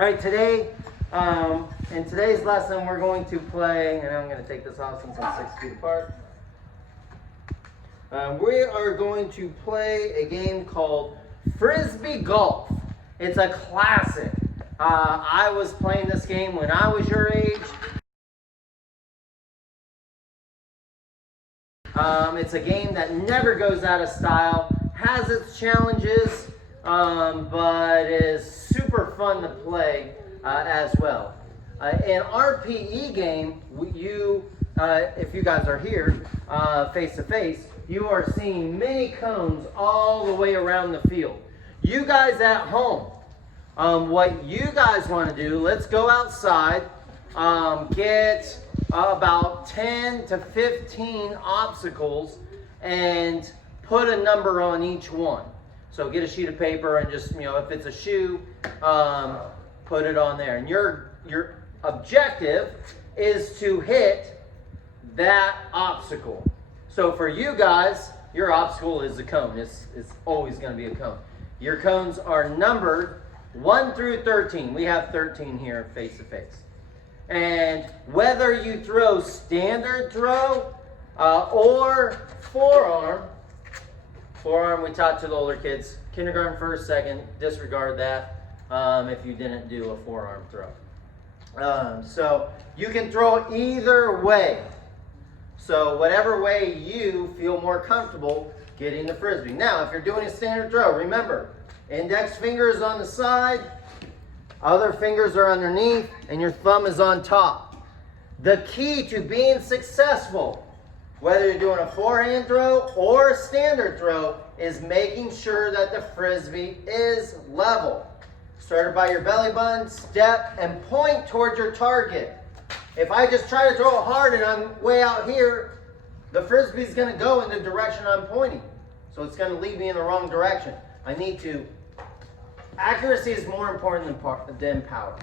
All right, today, in today's lesson, we're going to play, and I'm going to take this off since I'm 6 feet apart. We are going to play a game called Frisbee Golf. It's a classic. I was playing this game when I was your age. It's a game that never goes out of style, has its challenges, but is super fun to play as well. In our PE game, if you guys are here face to face, you are seeing many cones all the way around the field. You guys at home, what you guys want to do, let's go outside, get about 10 to 15 obstacles and put a number on each one. So get a sheet of paper and just, if it's a shoe, put it on there. And your objective is to hit that obstacle. So for you guys, your obstacle is a cone. It's always going to be a cone. Your cones are numbered 1 through 13. We have 13 here face to face. And whether you throw standard throw or forearm we taught to the older kids, kindergarten, first, second, disregard that if you didn't do a forearm throw. So you can throw either way. So whatever way you feel more comfortable getting the Frisbee. Now, if you're doing a standard throw, remember, index finger is on the side, other fingers are underneath, and your thumb is on top. The key to being successful, whether you're doing a forehand throw or a standard throw, is making sure that the Frisbee is level. Started by your belly button, step, and point towards your target. If I just try to throw it hard and I'm way out here, the Frisbee is going to go in the direction I'm pointing. So it's going to lead me in the wrong direction. Accuracy is more important than power.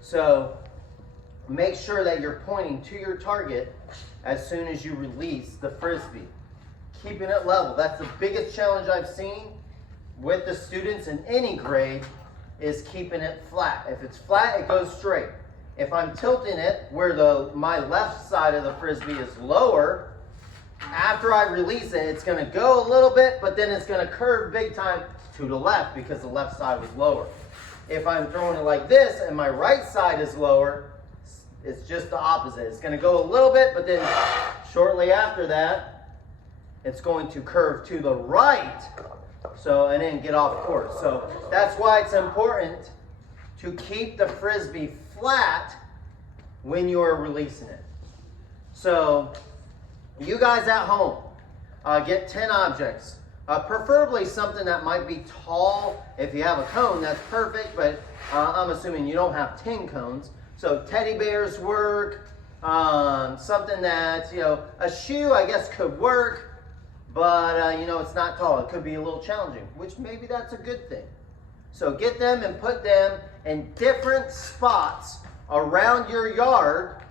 So make sure that you're pointing to your target as soon as you release the Frisbee. Keeping it level. That's the biggest challenge I've seen with the students in any grade, is keeping it flat. If it's flat, it goes straight. If I'm tilting it where my left side of the Frisbee is lower, after I release it, it's going to go a little bit, but then it's going to curve big time to the left because the left side was lower. If I'm throwing it like this and my right side is lower, it's just the opposite. It's going to go a little bit, but then shortly after that, it's going to curve to the right, and then get off course. So that's why it's important to keep the Frisbee flat when you're releasing it. So you guys at home, get 10 objects. Preferably something that might be tall. If you have a cone, that's perfect, but I'm assuming you don't have 10 cones. So teddy bears work, something that, a shoe I guess could work, but it's not tall. It could be a little challenging, which maybe that's a good thing. So get them and put them in different spots around your yard,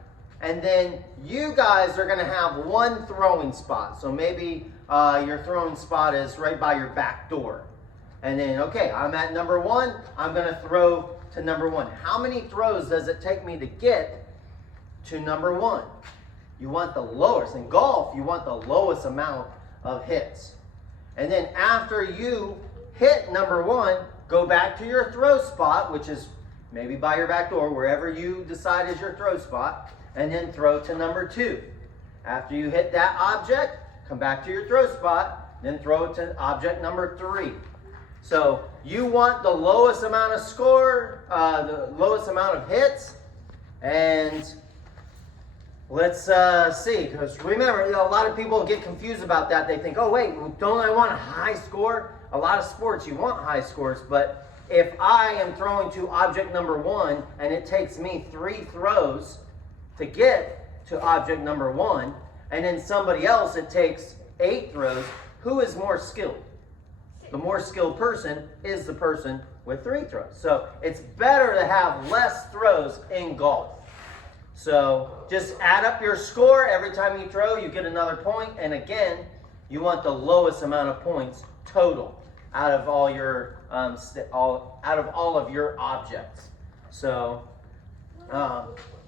and then you guys are gonna have one throwing spot. So maybe your throwing spot is right by your back door. And then, okay, I'm at number 1, I'm gonna throw to number 1. How many throws does it take me to get to number 1? You want the lowest. In golf, you want the lowest amount of hits. And then after you hit number 1, go back to your throw spot, which is maybe by your back door, wherever you decide is your throw spot, and then throw to number 2. After you hit that object, come back to your throw spot, then throw to object number 3. So you want the lowest amount of score, the lowest amount of hits, and let's see, because remember, a lot of people get confused about that. They think, oh wait, don't I want a high score? A lot of sports, you want high scores, but if I am throwing to object number 1 and it takes me 3 throws to get to object number 1, and then somebody else it takes 8 throws, who is more skilled? The more skilled person is the person with 3 throws. So it's better to have less throws in golf. So just add up your score. Every time you throw, you get another point. And again, you want the lowest amount of points total out of all your all of your objects. So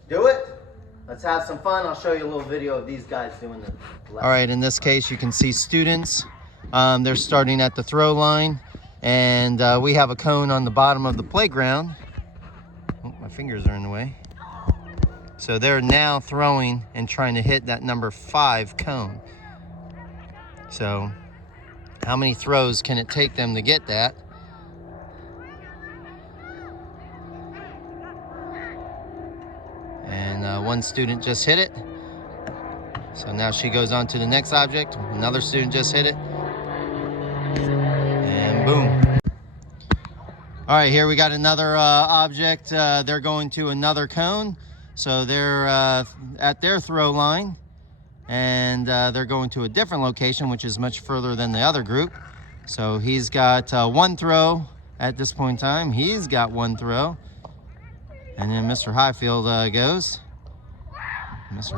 do it. Let's have some fun. I'll show you a little video of these guys doing the lesson. All right, in this case, you can see students. They're starting at the throw line, and we have a cone on the bottom of the playground. Oh, my fingers are in the way. So they're now throwing and trying to hit that number 5 cone. So how many throws can it take them to get that? And one student just hit it. So now she goes on to the next object. Another student just hit it. And boom. All right, here we got another object. They're going to another cone. So they're at their throw line. And they're going to a different location, which is much further than the other group. So he's got 1 throw at this point in time. He's got 1 throw. And then Mr. Highfield goes. Mr.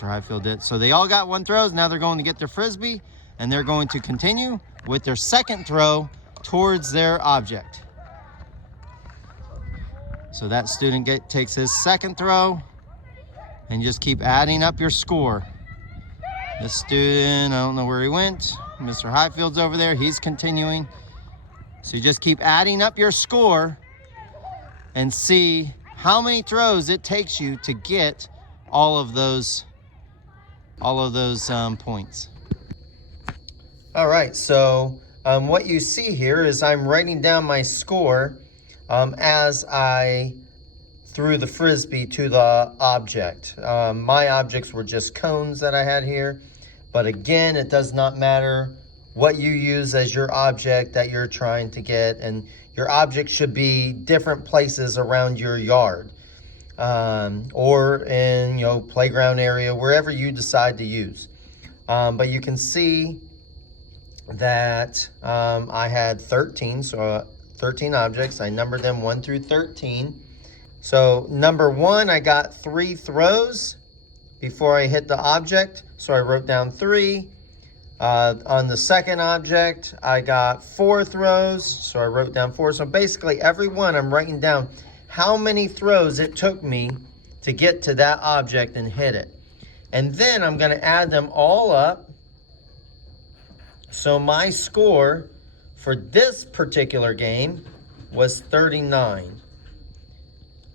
Highfield did. So they all got 1 throw. Now they're going to get their Frisbee, and they're going to continue with their second throw towards their object. So that student takes his second throw, and just keep adding up your score. This student, I don't know where he went. Mr. Highfield's over there. He's continuing. So you just keep adding up your score and see how many throws it takes you to get all of those points. All right, so what you see here is I'm writing down my score as I threw the Frisbee to the object. My objects were just cones that I had here, but again, it does not matter what you use as your object that you're trying to get, and your object should be different places around your yard, or in playground area, wherever you decide to use. But you can see that I had 13, so 13 objects. I numbered them 1 through 13. So number 1, I got 3 throws before I hit the object, so I wrote down 3. On the second object, I got 4 throws, so I wrote down 4. So basically, every one I'm writing down how many throws it took me to get to that object and hit it. And then I'm going to add them all up. So my score for this particular game was 39.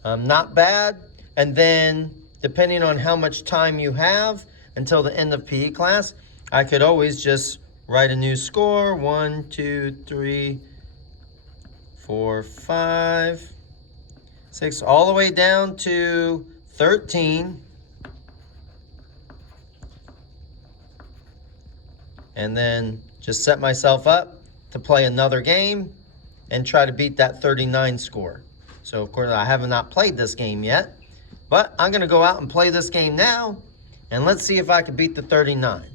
Not bad. And then, depending on how much time you have until the end of PE class, I could always just write a new score. 1, 2, 3, 4, 5, 6, all the way down to 13. And then just set myself up to play another game and try to beat that 39 score. So, of course, I have not played this game yet, but I'm going to go out and play this game now, and let's see if I can beat the 39.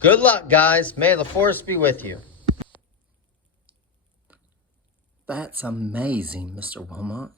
Good luck, guys. May the force be with you. That's amazing, Mr. Wilmot.